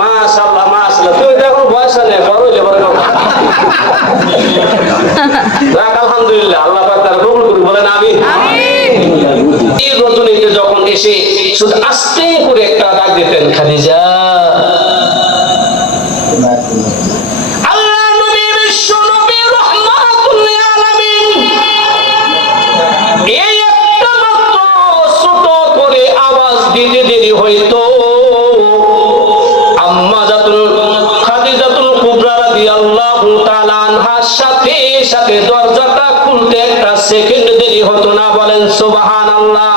মাশাআল্লাহ মাশাআল্লাহ, তুই দেখো বয়স নেই, বড় হইলে বড় কথা। যাক আলহামদুলিল্লাহ, আল্লাহ পাক তার কবুল করুন, বলেন আমিন। এই রজনীতে যখন এসে শুধু আস্তে করে একটা ডাক দিতেন, খাদিজা। হয়তো আম্মাজাতুল খাদিজাতুল কুবরা রাদিয়াল্লাহু তাআলা আনহার সাথে সাথে দরজাটা খুলতে একটা সেকেন্ড দেরি হতো না, বলেন সুবহানাল্লাহ।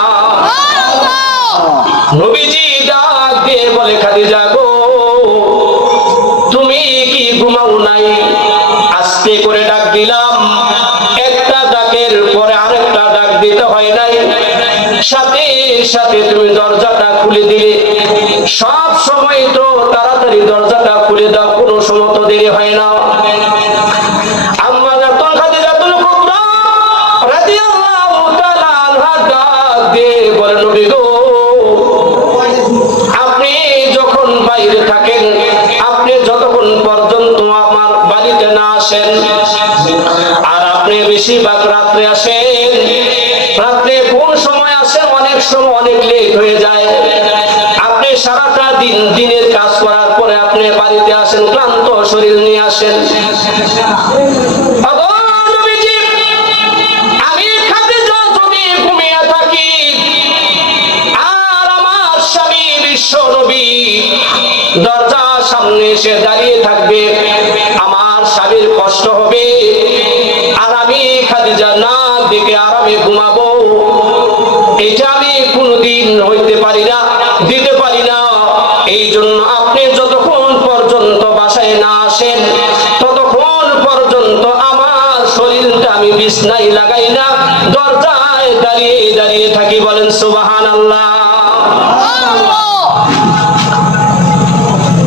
নবীজি ডাক দিয়ে বলে, খাদিজা গো, তুমি কি ঘুমাও নাই? আস্তে করে ডাক দিলাম, একটা ডাকের পরে আরেকটা ডাক দিতে হয় নাই, সাথে সাথে তুমি দরজাটা খুলে দিলে। সব সময় তো তাড়াতাড়ি দরজাটা খুলে দাও, কোনো সময় তো দেরি হয় না। আম্মাজাতুল খাদিজাতুল কুবরা রাদিয়াল্লাহু তাআলা আনহা ডাক দিয়ে বলেন, নবী গো, আপনি যখন বাইরে থাকেন, আপনি যতক্ষণ পর্যন্ত আমার বাড়িতে না আসেন, আর আপনি বেশিরভাগ রাত্রে আসেন, রাত্রে কোন সময় আসেন, অনেক সময় অনেক লেট হয়ে যায়। আপনি সারাটা দিন দিনের কাজ করার পরে আপনি বাড়িতে আসেন, ক্লান্ত শরীর নিয়ে আসেন। আমি খাদিজা যদি ঘুমিয়ে থাকি আর আমার স্বামী বিশ্ব নবী দরজার সামনে এসে দাঁড়িয়ে থাকবে, আমার স্বামীর কষ্ট হবে, আর আমি খাদিজা না দেখে আরামে ঘুমাবো, এটা আমি কোনদিন হইতে পারি না, দিতে পারি না। এই জন্য আপনি যতক্ষণ পর্যন্ত বাসায় না আসেন, ততক্ষণ পর্যন্ত আমার শরীরটা আমি বিছনায় লাগাই না, দরজায় দাঁড়িয়ে দাঁড়িয়ে থাকি, বলেন সুবহানাল্লাহ।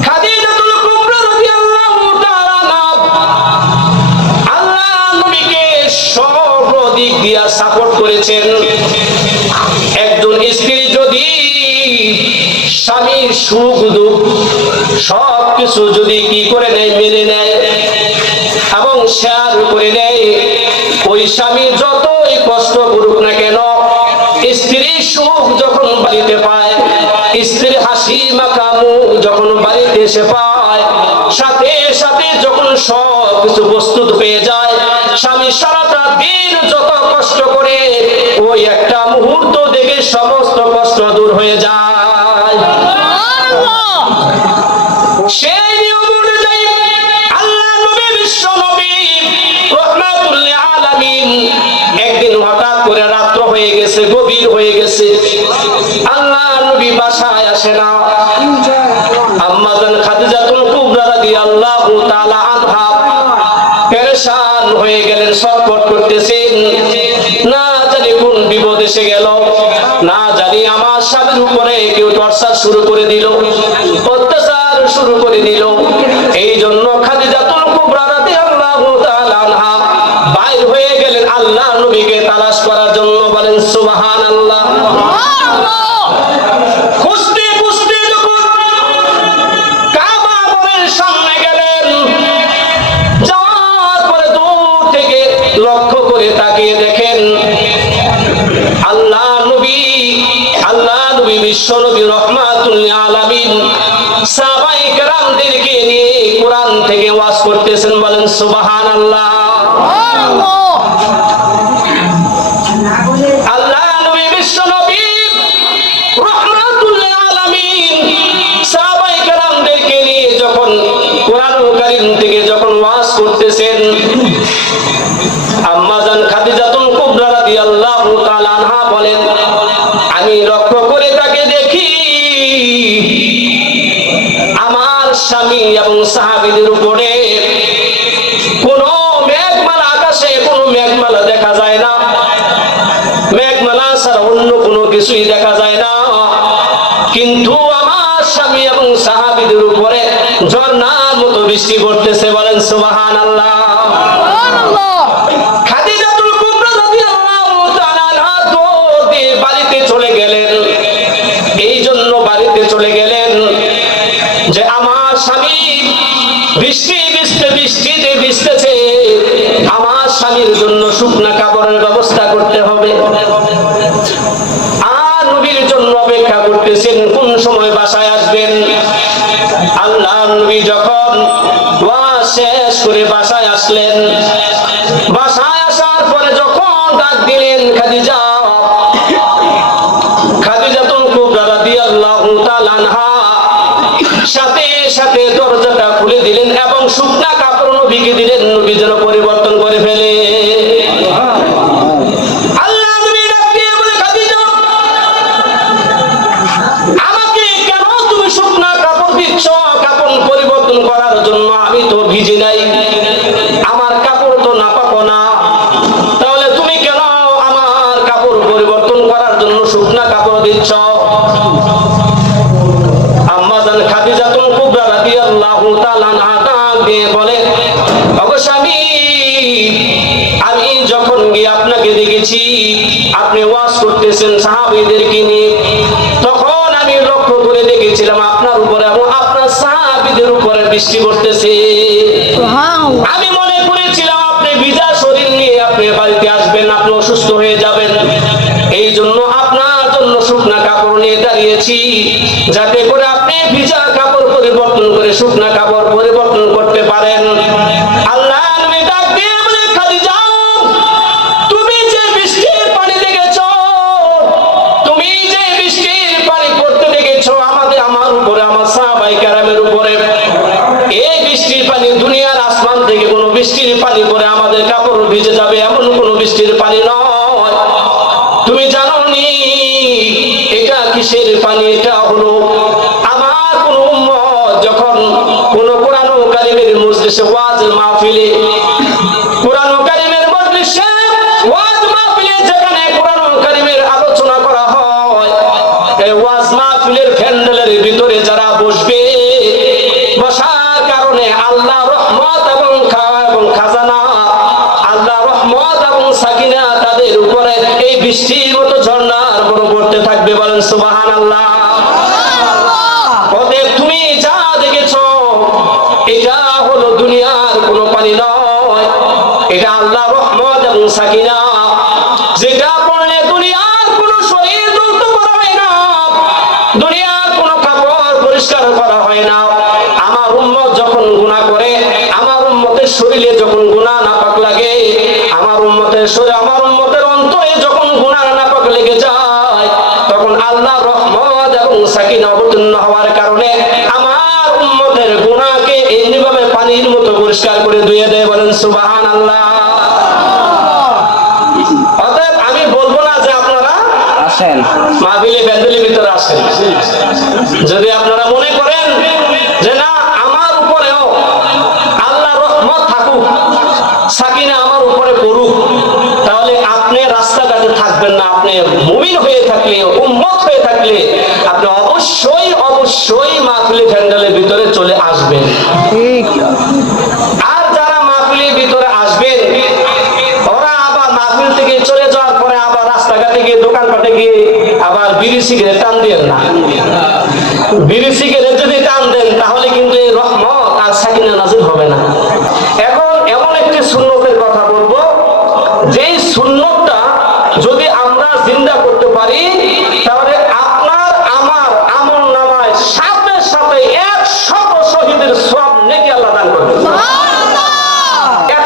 খাদিজাতুল কুবরা রাদিয়াল্লাহু তাআলা আল্লাহ নবীকে সব দিক দিয়া সাপোর্ট করেছেন। একজন স্ত্রী যদি স্বামীর সুখ দুঃখ সবকিছু যদি কি করে নেয়, মেনে নেয় এবং শেয়ার করে নেয়, ওই স্বামী যতই কষ্ট করুক না কেন, স্ত্রীর সুখ যখন বাড়িতে পায়, স্ত্রীর হাসি মাখা মুখ যখন বাড়িতে এসে পায়, সাথে সাথে যখন সব কিছু প্রস্তুত হয়ে যায়, স্বামী সারাটা দিন যত কষ্ট করে, ওই একটা মুহূর্ত দেখে সমস্ত কষ্ট দূর হয়ে যায়। সেই নিয়ম অনুযায়ী আল্লাহ নবী বিশ্ব নবী রাহমাতুল লিল আলামিন একদিন হঠাৎ করে রাত্র হয়ে গেছে, গভীর হয়ে গেছে, আল্লাহ নবী বাসায় আসে না। আম্মাজান খাদিজাতুল কুবরা রাদিয়াল্লাহু তাআলা আনহা পেরেশান হয়ে গেলেন, ছটফট করতেছেন, না জানি কোন বিপদ এসে গেল, না জানি আমার স্বামীর উপরে কেউ টর্চার শুরু করে দিল, অত্যাচার শুরু করে দিল। এই জন্য খাদিজাতুল কুবরা রাদিয়াল্লাহু তাআলা আনহা বাইর হয়ে গেলেন আল্লাহ নবীকে তালাশ করার জন্য, বলেন সুবহানাল্লাহ। খুঁজতে খুঁজতে যখন কাবা ঘরের সামনে গেলেন, যাওয়ার পরে দূর থেকে লক্ষ্য করে তাকিয়ে দেখেন আল্লাহ নবী বিশ্ব নবী রাহমাতুল লিল আলামিন সাহাবায়ে কেরামদেরকে নিয়ে কোরআন থেকে ওয়াজ করতেছেন, বলেন সুবহানাল্লাহ। আল্লাহ নবী বিশ্ব নবী রাহমাতুল লিল আলামিন সাহাবায়ে কেরামদেরকে নিয়ে যখন কোরআনুল কারীম থেকে যখন ওয়াজ করতেছেন, আম্মাজান খাদিজাতুল কুবরা রাদিয়াল্লাহু তাআলা আনহা বলেন, আমি লক্ষ্য করে তাকে দেখি আমার স্বামী এবং সাহাবীদের উপরে কোনো মেঘমালা, আকাশে কোনো মেঘমালা দেখা যায় না, মেঘমালা ছাড়া অন্য কোনো কিছুই দেখা যায় না, কিন্তু আমার স্বামী এবং সাহাবীদের উপরে ঝর্ণার মতো বৃষ্টি পড়তেছে, বলেন সুবহানাল্লাহ। খাদিজাতুল কুবরা রাদিয়াল্লাহু তাআলা আনহা দৌড়ে বাড়িতে চলে গেলেন। এই জন্য বাড়িতে চলে গেলেন, স্বামীর জন্য শুকনা কাপড়ের ব্যবস্থা করতে হবে। আর নবীর জন্য অপেক্ষা করতেছেন কোন সময় বাসায় আসবেন। আল্লাহ নবী যখন ওয়াজ শেষ করে বাসায় আসলেন, বাসায় আসার পরে যখন ডাক দিলেন খাদিজা, খাদিজাতুল কুবরা রাদিয়াল্লাহু তাআলা আনহা সাথে সাথে দরজাটা খুলে দিলেন এবং শুকনা কাপড় নবীকে দিলেন, নবী যেন পরিবর্তন করে ফেলে। আল্লাহ নবী ডাক দিয়ে বলে, খাদিজা, আমাকে কেন তুমি শুকনা কাপড় দিচ্ছ কাপড় পরিবর্তন করার জন্য? আমি তো ভিজে নাই, আমার কাপড় তো নাপাক না, তাহলে তুমি কেন আমার কাপড় পরিবর্তন করার জন্য শুকনা কাপড় দিচ্ছ? আম্মাজান খাদিজাতুল কুবরা রাদিয়াল্লাহু তাআলা আনহা ডাক দিয়ে বলে, ওগো স্বামী, আমি যখন গিয়ে আপনাকে দেখেছি আপনি ওয়াজ করতেছেন সাহাবীদেরকে নিয়ে, তখন আমি লক্ষ্য করে দেখেছিলাম আপনার উপরে এবং আপনার সাহাবীদের উপরে বৃষ্টি পড়তেছে। আমি মনে করেছিলাম আপনি ভিজা শরীর নিয়ে আপনি বাড়িতে আসবেন, আপনি অসুস্থ হয়ে যাবেন, এই জন্য আপনার জন্য শুকনা কাপড় নিয়ে দাঁড়িয়েছি, যাতে করে আপনি ভিজা কাপড় পরিবর্তন করে শুকনা কাপড় পরিবর্তন করতে পারেন। আল্লাহ নবী ডাক দিয়ে বলে, খাদিজা, তুমি যে বৃষ্টির পানি দেখেছো, তুমি যে বৃষ্টির পানি পড়তে দেখেছো আমার উপরে, আমার সাহাবায়ে কেরামের উপরে, এই বৃষ্টির পানি দুনিয়ার আসমান থেকে কোনো বৃষ্টির পানি পড়ে আমাদের কাপড় ভিজে যাবে এমন কোনো বৃষ্টির পানি নয়। তুমি জানো নি এটা কিসের পানি? এটা হলো আমার কোন উম্মত যখন কোন কোরআন কারীমের মজলিসে ওয়াজ মাহফিলে, কোরআন কারীমের মজলিসে ওয়াজ মাহফিলে যেখানে কোরআন কারীমের আলোচনা করা হয়, এই ওয়াজ মাহফিলের প্যান্ডেলের ভিতরে যারা বসবে, বসার কারণে আল্লাহ রহমত এবং খাজানা, আল্লাহ রহমত এবং সাকিনা তাদের উপরে এই বৃষ্টির মতো ঝর্ণার মতো পড়তে থাকবে। বলেন সুবহানাল্লাহ। অতএব তুমি যা দেখেছো এটা হলো দুনিয়ার কোনো পানি নয়, এটা আল্লাহ রহমত এবং সাকিনা, যেটা পড়লে দুনিয়ার কোনো শরীর দুষ্ট করা হয় না, দুনিয়ার কোনো কাপড় পরিষ্কার করা হয় না। আমার উম্মত যখন গুনাহ করে, আমার উম্মতের শরীরে যখন গুনাহ নাপাক লাগে, আমার উম্মতের শরীরে, আমার উম্মতের অন্তরে যখন গুনাহ নাপাক লেগে যায়, তখন আল্লাহ রহমত এবং সাকিনা অবতীর্ণ হওয়ার কারণে আমার উম্মতের গুনাহকে এইভাবে পানির মতো পরিষ্কার করে ধুয়ে দেয়। বলেন সুবহানাল্লাহ। অতএব আমি বলবো না যে আপনারা আসেন মাহফিলে প্যান্ডেলের ভিতরে আসেন, যদি আপনারা মনে করেন যে না আমার উপরেও আল্লাহ রহমত থাকুক, সাকিনা আমার উপরে পড়ুক, তাহলে আপনি রাস্তাঘাটে থাকবেন না। আপনি মুমিন হয়ে থাকলে, উম্মত হয়ে থাকলে আপনি অবশ্যই অবশ্যই মাহফিলে প্যান্ডেলের ভিতরে চলে আসবেন। আর যারা মাহফিলের ভিতরে আসবেন, ওরা আবার মাহফিল থেকে চলে যাওয়ার পরে আবার রাস্তাঘাটে গিয়ে, দোকানপাটে গিয়ে আবার বিড়ি সিগারেট টান দেন না। বিড়ি সিগারেট যদি টান দেন তাহলে কিন্তু এই রহমত আর সাকিনা নাযিল হবে না। এখন এমন একটি সুন্নতের কথা বলবো, যেই সুন্নতটা যদি আমরা জিন্দা করতে পারি, তাহলে আপনার আমার আমল নামায় সাথে সাথে 100 শহীদের সওয়াব নেকি আল্লাহ দান করবেন।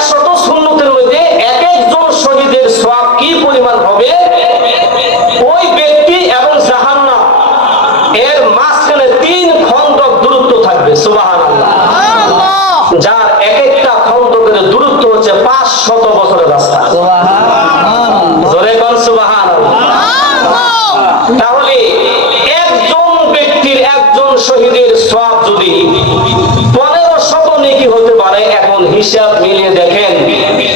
100 সুন্নতের মধ্যে এক একজন শহীদের সওয়াব কি পরিমাণ হবে, ওই ব্যক্তি এবং জাহান্নাম এর মাঝখানে 3 খন্দক দূরত্ব থাকবে। সুবহানাল্লাহ। যার এক একটা খন্দকের দূরত্ব হচ্ছে 500 বছরের রাস্তা। জোরে বল সুবহানাল্লাহ। তাহলে একজন ব্যক্তির, একজন শহীদের সওয়াব যদি 1500 নেকি হতে পারে, এখন হিসাব মিলিয়ে দেখেন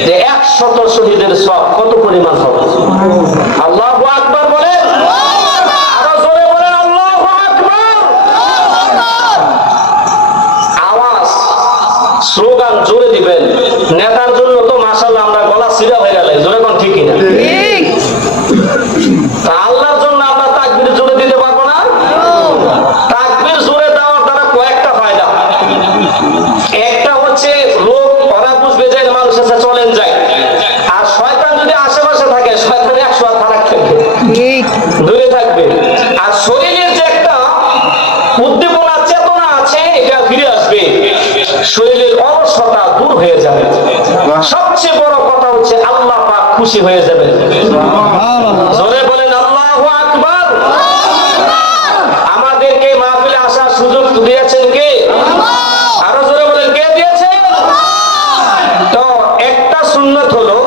যে 100 শহীদের সওয়াব কত পরিমাণ হবে। আল্লাহু আকবার বলেন, আরো জোরে বলেন আল্লাহু আকবার। আওয়াজ, স্লোগান জোরে দিবেন। নেতার জন্য তো মাশাআল্লাহ আমরা গলা সিধা হয়ে গেলে, জোরে কোন ঠিক না? আল্লাহর জন্য আমরা তাকবীর জোরে দিতে পারবো না? তাকবীর জোরে দেওয়ার দ্বারা কয়েকটা ফায়দা। একটা হচ্ছে লোক ওরা বুঝবে যে মানুষ আছে চলেন যায়, উদ্দীপনা চেতনা আছে এটা ফিরে আসবে, শরীরের অলসতা দূর হয়ে যাবে। সবচেয়ে বড় কথা হচ্ছে আল্লাহ পাক খুশি হয়ে যাবে। জোরে বলেন আল্লাহু আকবার। আমাদেরকে মাহফিলে আসার সুযোগ দিয়েছেন কে? আরো জোরে বলেন কে দিয়েছেন? তো একটা সুন্নাত হলো,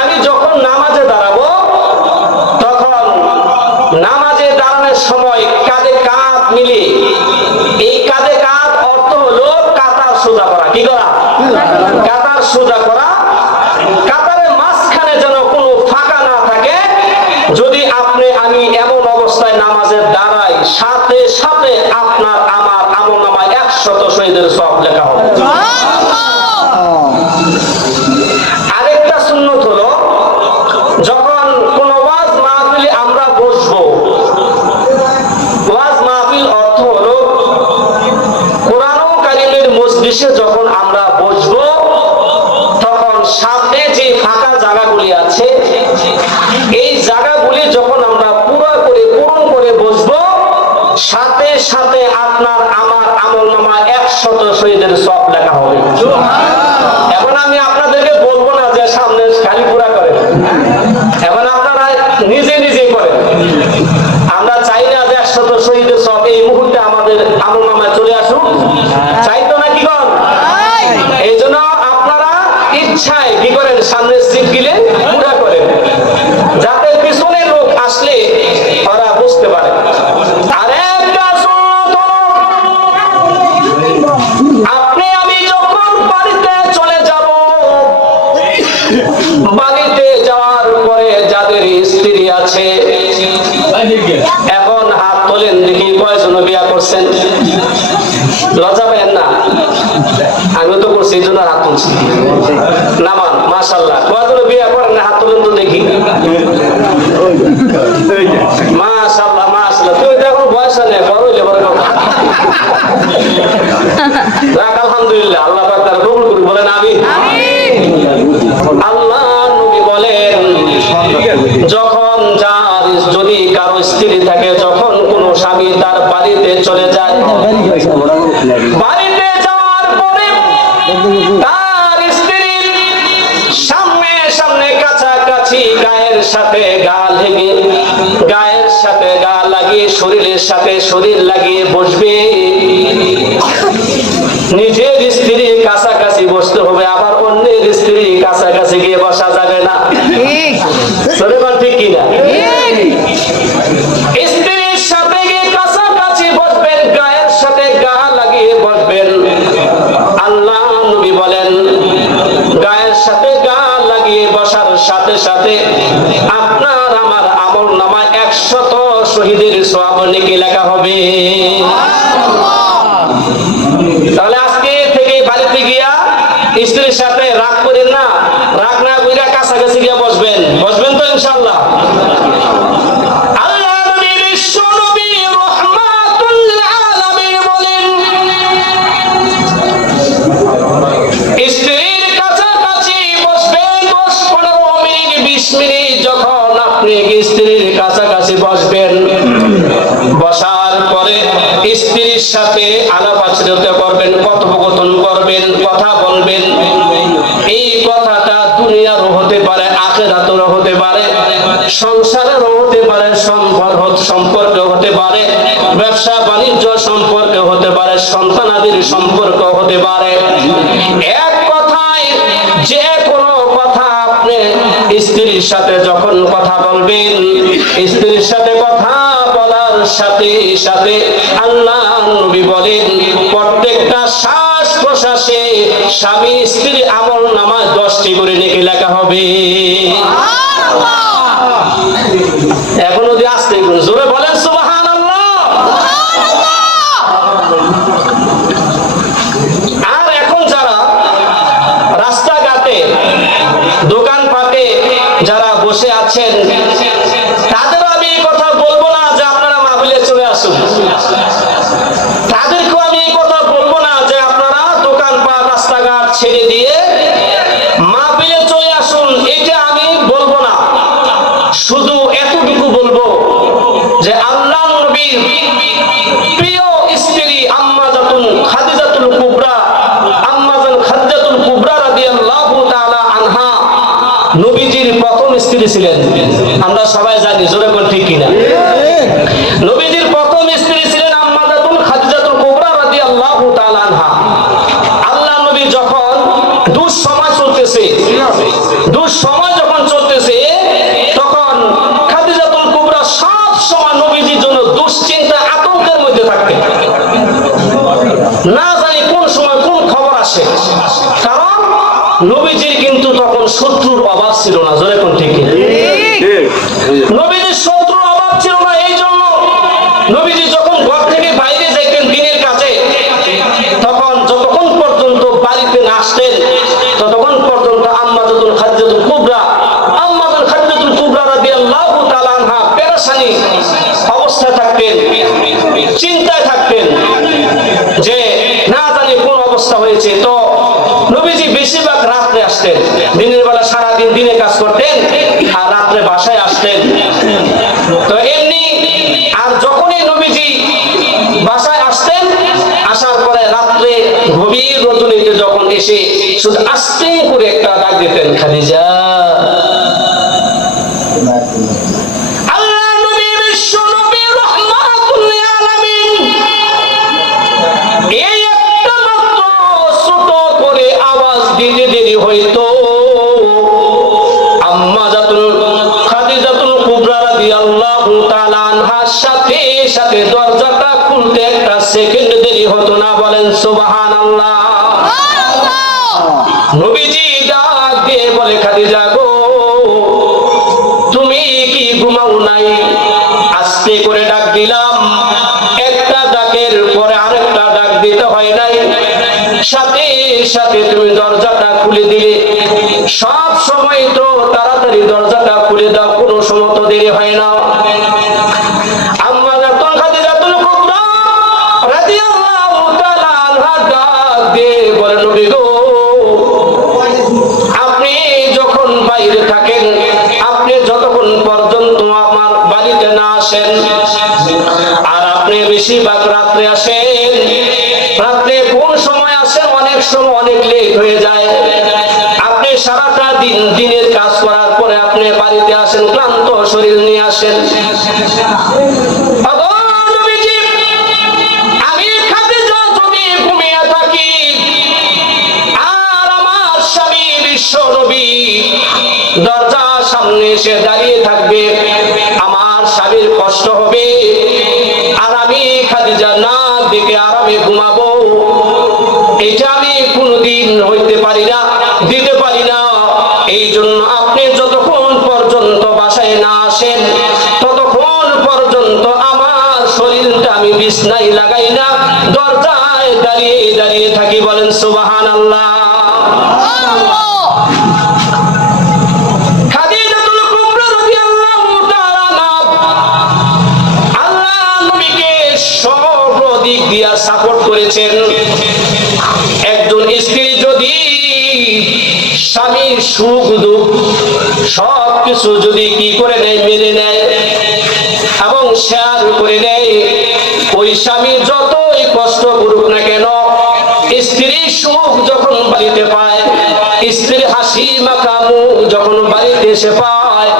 আমি যখন নামাজে দাঁড়াবো তখন নামাজে দাঁড়ানোর সময় কাঁধে কাঁধ মিলিয়ে, এই কাঁধে কাঁধ অর্থ হলো কাতার সোজা করা। কি করা? কাতার সোজা করা। কাতারের মাঝখানে যেন কোনো ফাঁকা না থাকে। যদি আমি এমন অবস্থায় নামাজে দাঁড়াই, সাথে সাথে আপনার আমার আমলনামায় 100 শহীদের সওয়াব লেখা হবে। আরেকটা সুন্নাত হলো, যখন কোন ওয়াজ মাহফিলে আমরা বসবো, ওয়াজ মাহফিল অর্থ হলো কোরআন কারীমের মজলিসে যখন আমরা বসবো তখন সামনে যে ফাঁকা জায়গাগুলি আছে, এই জায়গাগুলি যখন আমরা পূরণ করে বসবো, সাথে সাথে আপনার আমার আমলনামায় 100 শহীদের সওয়াব লেখা হবে। এখন আমি আপনাদেরকে বলবো না যে সামনে খালি পুরা করেন, এখন আপনারা নিজে নিজে করেন। আমরা চাই না যে 100 শহীদের সওয়াব এই মুহূর্তে আমাদের আমলনামায় চলে আসুক, চাই তো নাকি কন? এই জন্য আপনারা ইচ্ছায় কি করেন, সামনে সিট গিলে পুরা করেন, যাতে পিছনে লোক আসলে ওরা বুঝতে পারে। আপনি আমি যখন বাড়িতে চলে যাব, বাড়িতে যাওয়ার পরে যাদের স্ত্রী আছে, এখন হাত তোলেন দেখি কয়জন বিয়া করছেন। লজ্জা পাবেন না, আমি তো করছি এই জন্য হাত তুলছি। নামান মাশাআল্লাহ, কয়জন বিয়া করেন হাত তোলেন তো দেখি। মাশাআল্লাহ মাশাআল্লাহ, তুই তো এখন বয়স নেই, বড় হইলে বড় রাখ। আলহামদুলিল্লাহ, আল্লাহ পাক তার কবুল করুন, বলেন আমিন। আল্লাহ নবী বলেন, যখন যদি কারো স্ত্রী থাকে, যখন কোন স্বামী তার বাড়িতে চলে যায়, বাড়িতে যাওয়ার পরে তার স্ত্রীর সামনে সামনে কাছাকাছি গায়ের সাথে গা লেগে, গায়ের সাথে গা লাগিয়ে, শরীরের সাথে শরীর লাগিয়ে বসবে। নিজের স্ত্রীর কাছাকাছি বসতে হবে, আবার অন্যের স্ত্রীর কাছাকাছি গিয়ে বসা যাবে না। ঠিক কিনা? স্ত্রীর সাথে গিয়ে কাছাকাছি বসবেন, গায়ের সাথে গা লাগিয়ে বসবেন। আল্লাহ নবী বলেন, গায়ের সাথে গা লাগিয়ে বসার সাথে সাথে আপনার আমার আমলনামায় 100 শহীদের সওয়াব নেকি লেখা হবে। তাহলে আজকে থেকে বাড়িতে গিয়া স্ত্রীর সাথে রাগ করেন না, রাগ না কইরা কাছাকাছি গিয়া বসবেন। বসবেন তো ইনশাআল্লাহ? আল্লাহ নবী বিশ্ব নবী রাহমাতুল আলামিন বলেন, স্ত্রীর কাছাকাছি বসবেন 10-15 মিনিট 20 মিনিট। যখন আপনি স্ত্রীর কাছাকাছি বসবেন, বসার পরে স্ত্রীর সাথে আলাপ আলোচনা করবেন, কথোপকথন করবেন, কথা বলবেন। এই কথাটা দুনিয়ারও হতে পারে, আখিরাতেরও হতে পারে, সংসারেরও হতে পারে, সম্পর্ক হতে পারে, ব্যবসা বাণিজ্য সম্পর্ক হতে পারে, সন্তানাদির সম্পর্ক হতে পারে। এক কথায় যে কোনো কথা আপনি স্ত্রীর সাথে যখন কথা বলবেন, স্ত্রীর সাথে কথা বলার সাথে সাথে আল্লাহ নবী বলেন, প্রত্যেকটা শ্বাস প্রশ্বাসে স্বামী স্ত্রী আমলনামায় 10টি করে নেকি লেখা হবে। এখন যদি আসতে জোরে বলেন সুবহানাল্লাহ। আর এখন যারা রাস্তাঘাটে দোকানপাটে যারা বসে আছেন, তাদের আমি এই কথা বলবো না যে আপনারা মাহফিলে চলে আসুন। তাদেরকেও আমি এই কথা বলবো না যে আপনারা দোকানপাট রাস্তাঘাট ছেড়ে দিয়ে মাহফিলে চলে আসুন। এটা আমি বলবো না, শুধু এতটুকু বলবো যে নবীর প্রিয় স্ত্রী আম্মাজাতুল খাদিজাতুল কুবরা, আম্মাজান খাদিজাতুল কুবরা রাদিয়াল্লাহু তাআলা আনহা নবীজির প্রথম স্ত্রী ছিলেন। আমরা সবাই জানি, জোরে বল ঠিক কিনা? নবীজির প্রথম স্ত্রী ছিলেন আম্মাজাতুল খাদিজাতুল কুবরা রাদিয়াল্লাহু তাআলা আনহা। আল্লাহ নবী যখন দুঃসময় চলতেছে, দুঃসময় যখন চলতেছে, তখন খাদিজাতুল কুবরা সব সময় নবীজির জন্য দুশ্চিন্তা আতঙ্কের মধ্যে থাকতেন। না জানি কোন সময় কোন খবর আসে, কারণ নবীজির কিন্তু তখন শত্রুর অভাব ছিল না। জোরে কোন ঠিক কিনা? নবীজির শত্রুর অভাব ছিল না। এই জন্য নবীজি যখন ঘর থেকে বাইরে যাইতেন দিনের কাজে, তখন যতক্ষণ পর্যন্ত বাড়িতে না আসতেন ততক্ষণ পর্যন্ত আম্মাজাতুল খাদিজাতুল কুবরা, আম্মাজাতুল খাদিজাতুল কুবরা রাদিয়াল্লাহু তাআলা আনহা পেরেশানি অবস্থায় থাকতেন, চিন্তায় থাকতেন যে না জানি কোন অবস্থা হয়েছে। তো নবীজি বেশিরভাগ রাত্রে আসতেন। দিনের বেলা সারাদিন দিনে কাজ করতেন আর রাত্রে বাসায় আসতেন। তো এমনি আর যখনই নবীজি বাসায় আসতেন, আসার পরে রাত্রে গভীর রজনীতে যখন এসে শুধু আস্তে করে একটা ডাক দিতেন, খাদিজা। আল্লাহ নবী বিশ্ব নবী রাহমাতুল লিল আলামিন এই একটা মাত্র ছোট করে আওয়াজ দিতে দেরি হইতো, আম্মাজাতুল খাদিজাতুল কুবরা রাদিয়াল্লাহু তাআলা আনহার সাথে সাথে দরজাটা খুলতে একটা সেকেন্ড দেরি হতো না। বলেন সুবহানাল্লাহ। নবীজি ডাক দিয়ে বলে, খাদিজা গো, তুমি কি ঘুমাও নাই? আস্তে করে ডাক দিলাম, একটা ডাকের পরে আরেকটা ডাক দিতে হয় নাই, সাথে সাথে তুমি দরজাটা খুলে দিলে। সব সময় তো তাড়াতাড়ি দরজাটা খুলে দাও, কোনো সময় তো দেরি হয় না। আম্মাজাতুল খাদিজাতুল কুবরা রাদিয়াল্লাহু তাআলা আনহা ডাক দিয়ে বলে, নবী গো, আপনি যখন বাইরে থাকেন, আপনি যতক্ষণ পর্যন্ত আমার বাড়িতে না আসেন, আর আপনি বেশিরভাগ রাত্রে আসেন, রাত্রে কোন সময় আসেন, অনেক সময় অনেক লেট হয়ে যায়। আপনি সারাটা দিন দিনের কাজ করার পরে আপনি বাড়িতে আসেন, ক্লান্ত শরীর নিয়ে আসেন। আমি খাদিজা যদি ঘুমিয়ে থাকি আর আমার স্বামী বিশ্ব নবী দরজার সামনে এসে দাঁড়িয়ে থাকবে, আমার স্বামীর কষ্ট হবে, আর আমি খাদিজা না দেখে আরামে ঘুমাবো, এটা আমি কোনদিন হইতে পারি না, দিতে পারি না। এই জন্য আপনি যতক্ষণ পর্যন্ত বাসায় না আসেন ততক্ষণ পর্যন্ত আমার শরীরটা আমি বিছনায় লাগাই না, দরজায় দাঁড়িয়ে দাঁড়িয়ে থাকি। বলেন সুবহানাল্লাহ। খাদিজাতুল কুবরা রাদিয়াল্লাহু তাআলা আল্লাহ নবীকে সব দিক দিয়ে সাপোর্ট করেছেন। একজন স্ত্রী যদি স্বামীর সুখ দুঃখ সবকিছু যদি কি করে নেয়, মেনে নেয় এবং শেয়ার করে নেয়, ওই স্বামী যতই কষ্ট করুক না কেন, স্ত্রীর সুখ যখন বাড়িতে পায়, স্ত্রীর হাসি মাখা মুখ যখন বাড়িতে এসে পায়,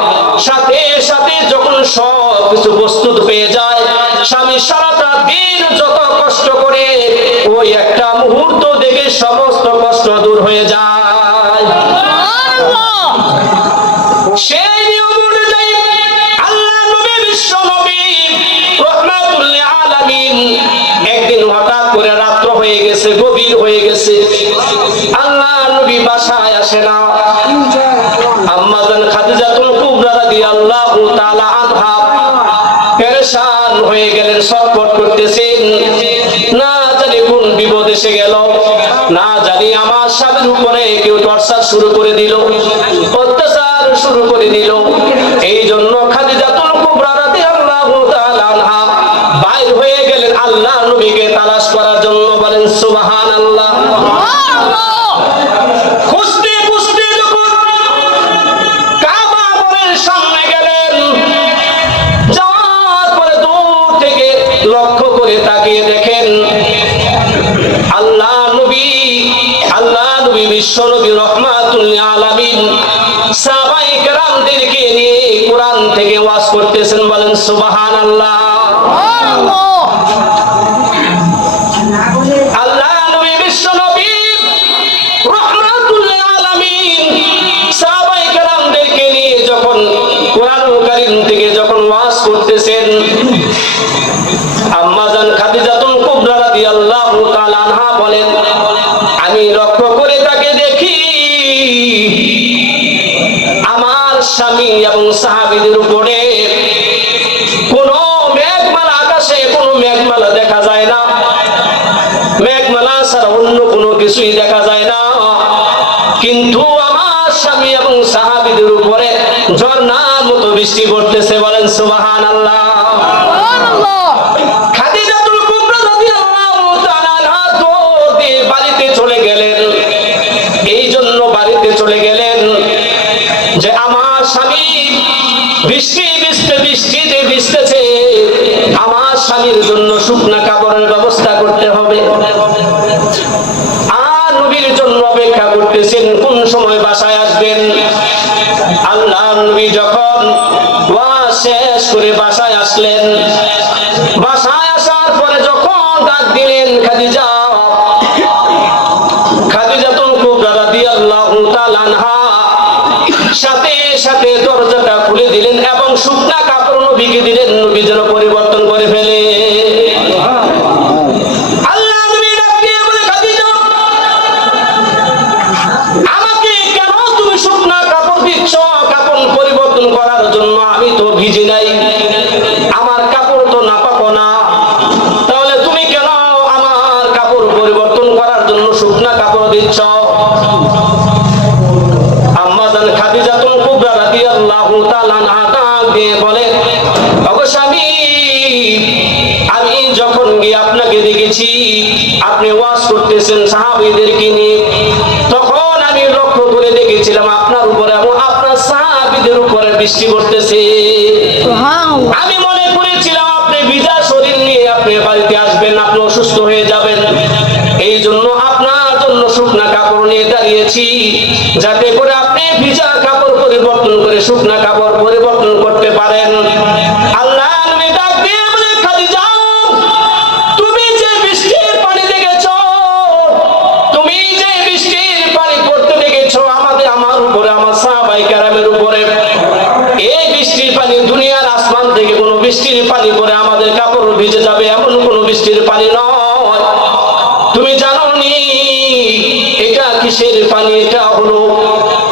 সাথে সাথে যখন সব কিছু প্রস্তুত পেয়ে যায়, স্বামী সারাটা দিন যত কষ্ট করে ওই একটা মুহূর্ত দেখে সমস্ত কষ্ট দূর হয়ে যায়। সেই নিয়ম অনুযায়ী আল্লাহ নবী বিশ্ব নবী রাহমাতুল লিল আলামিন একদিন হঠাৎ করে রাত্র হয়ে গেছে, গভীর হয়ে গেছে, আল্লাহ নবী বাসায় আসে না। আম্মাজান খাদিজাতুল কুবরা রাদিয়াল্লাহু তাআলা আনহা পেরেশান হয়ে গেলেন, ছটফট করতেছেন, না জানি কোন বিপদ এসে গেল, না জানি আমার স্বামীর উপরে কেউ টর্চার শুরু করে দিল, অত্যাচার শুরু করে দিল। এই জন্য খাদিজাতুল কুবরা রাদিয়াল্লাহু তাআলা আনহা বাইর হয়ে গেলেন আল্লাহ নবীকে তালাশ করার জন্য। বলেন সুবহানাল্লাহ। খুঁজতে খুঁজতে যখন কাবা ঘরের সামনে গেলেন, যাওয়ার পরে দূর থেকে করে তাকিয়ে দেখেন আল্লাহ নবী বিশ্ব নবী রাহমাতুল লিল আলামিন সাহাবায়ে কেরামদেরকে নিয়ে কোরআন থেকে ওয়াজ করতেছেন। বলেন সুবহানাল্লাহ। আল্লাহ নবী বিশ্ব নবী রাহমাতুল লিল আলামিন সাহাবায়ে কেরামদেরকে নিয়ে যখন কোরআনুল কারীম থেকে যখন ওয়াজ করতেছেন, আম্মা জান খাদিজাতুল কুবরা রাদিয়াল্লাহু তাআলা আনহা বলেন, আমি লক্ষ্য করে তাকে দেখি আমার স্বামী এবং সাহাবীদের উপরে কোনো মেঘমালা, আকাশে কোনো মেঘমালা দেখা যায় না, মেঘমালা ছাড়া অন্য কোনো কিছুই দেখা যায় না, কিন্তু আমার স্বামী এবং সাহাবীদের উপরে ঝর্ণার মতো বৃষ্টি পড়তেছে। বলেন সুবহানাল্লাহ। খাদিজাতুল কুবরা রাদিয়াল্লাহু তাআলা আনহা বাড়িতে চলে গেলেন। এই জন্য বাড়িতে চলে গেলেন যে আমার স্বামী বৃষ্টিতে ভিজতেছে, আমার স্বামীর জন্য শুকনা কাপড়ের ব্যবস্থা করতে হবে। আর নবীর জন্য অপেক্ষা করতেছেন কোন সময় বাসায় আসবেন। আল্লাহ নবী যখন ওয়াজ শেষ করে বাসায় আসলেন, বাসায় আসার পরে যখন ডাক দিলেন খাদিজাতুল কুবরা রাদিয়াল্লাহু তাআলা আনহা সাথে সাথে দরজাটা খুলে দিলেন এবং শুকনা কাপড় নবীকে দিলেন, নবী যেন পরিবর্তন করে ফেলে। আল্লাহ নবী ডাক দিয়ে বলে, খাদিজা, আমাকে কেন তুমি শুকনা কাপড় দিচ্ছ কাপড় পরিবর্তন করার জন্য? আমি তো ভিজে নাই, আমার কাপড় তো নাপাক না, তাহলে তুমি কেন আমার কাপড় পরিবর্তন করার জন্য শুকনা কাপড় দিচ্ছ? আম্মা জান খাদিজাতুল কুবরা রাদিয়াল্লাহু তাআলা আনহা ডাক দিয়ে বলে, ওগো স্বামী, আমি যখন গিয়ে আপনাকে দেখেছি আপনি ওয়াজ করতেছেন সাহাবীদেরকে নিয়ে, তখন আমি লক্ষ্য করে দেখেছিলাম আপনার উপরে এবং আপনার সাহাবীদের উপরে বৃষ্টি পড়তেছে। আমি মনে করেছিলাম আপনি ভিজা শরীর নিয়ে আপনি বাড়িতে আসবেন, আপনি অসুস্থ হয়ে যাবেন, এই জন্য আপনার জন্য শুকনা কাপড় নিয়ে দাঁড়িয়েছি, যাতে করে আপনি ভিজা কাপড় পরিবর্তন করে শুকনা কাপড় পরিবর্তন করতে পারেন। আল্লাহ নবী ডাক দিয়ে বলে, খাদিজা, তুমি যে বৃষ্টির পানি দেখেছো, তুমি যে বৃষ্টির পানি পড়তে দেখেছো আমার উপরে, আমার সাহাবায়ে কেরামের উপরে, এই বৃষ্টির পানি দুনিয়ার আসমান থেকে কোনো বৃষ্টির পানি পড়ে আমাদের কাপড় ভিজে যাবে এমন কোনো বৃষ্টির পানি নয়। তুমি জানো নি এটা কিসের পানি? এটা হলো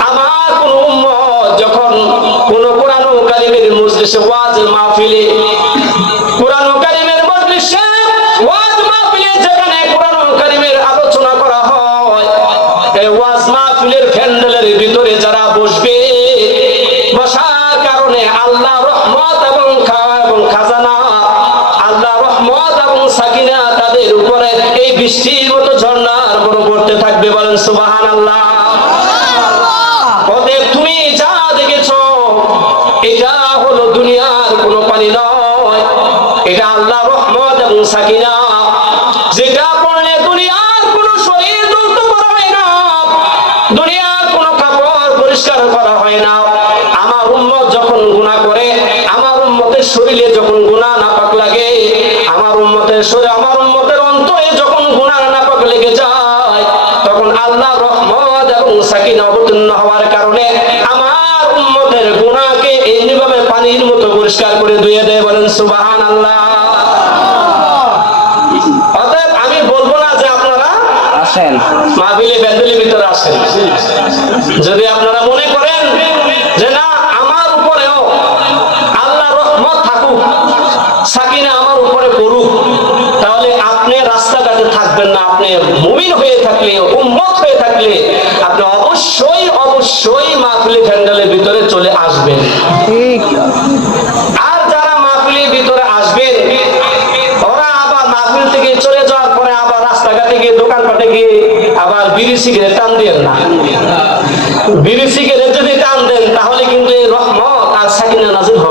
আমার কোন উম্মত যখন কোন কোরআন কারীমের মজলিসে ওয়াজ মাহফিলে, কোরআন কারীমের মজলিসে ওয়াজ মাহফিলে যেখানে কোরআন কারীমের আলোচনা করা হয়, এই ওয়াজ মাহফিলের প্যান্ডেলের ভিতরে যারা বসবে, বসার কারণে আল্লাহ রহমত এবং খাজানা, আল্লাহ রহমত এবং সাকিনা তাদের উপরে এই বৃষ্টির মতো ঝর্ণার মতো পড়তে থাকবে। বলেন সুবহানাল্লাহ। অতএব তুমি যা দেখেছো এটা হলো দুনিয়ার কোনো পানি নয়, এটা আল্লাহ রহমত এবং সাকিনা, যেটা পড়লে দুনিয়ার কোনো শরীর দুষ্ট করা হয় না, দুনিয়ার কোনো কাপড় পরিষ্কার করা হয় না। আমার উম্মত যখন গুনাহ করে, আমার উম্মতের শরীরে যখন গুনাহ নাপাক লাগে, আমার উম্মতের শরীরে, আমার উম্মতের অন্তরে যখন গুনাহ নাপাক লেগে যায়, তখন আল্লাহ রহমত এবং সাকিনা অবতীর্ণ হওয়ার কারণে আমার উম্মতের গুনাহকে এইভাবে পানির মতো পরিষ্কার করে ধুয়ে দেয়। বলেন সুবহানাল্লাহ। অতএব আমি বলবো না যে আপনারা আসেন মাহফিলে প্যান্ডেলের ভিতরে আসেন, যদি আপনারা মনে করেন যে না আমার উপরেও আল্লাহ রহমত থাকুক, সাকিনা আমার উপরে পড়ুক, তাহলে আপনি রাস্তাঘাটে থাকবেন না। আপনি মুমিন হয়ে থাকলে, উম্মত হয়ে থাকলে আপনি অবশ্যই মাহফিলে প্যান্ডেলের ভিতরে চলে আসবেন। আর যারা মাহফিলের ভিতরে আসবেন, ওরা আবার মাহফিল থেকে চলে যাওয়ার পরে আবার রাস্তাঘাটে গিয়ে, দোকানপাটে গিয়ে আবার বিড়ি সিগারেট টান দেন না। বিড়ি সিগারেট যদি টান দেন তাহলে কিন্তু এই রহমত আর সাকিনা নাযিল হবে